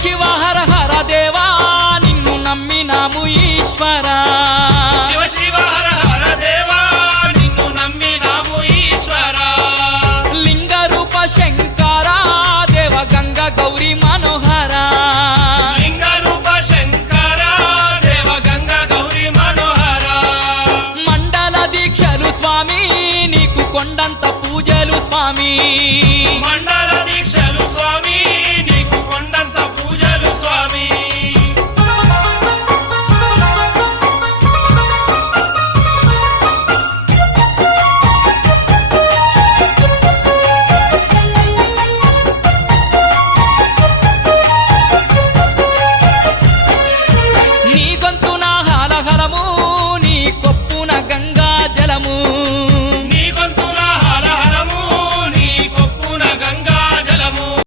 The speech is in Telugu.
శివ హర హర దేవా నిన్ను నమ్మినాము ఈశ్వరా శివ శివ హర హర దేవా నిన్ను నమ్మినాము ఈశ్వరా లింగ రూప శంకర దేవ గంగ గౌరీ మనోహర లింగ రూప శంకర దేవ గంగ గౌరీ మనోహర మండల దీక్షలు స్వామి నీకు కొండంత పూజలు స్వామి మండల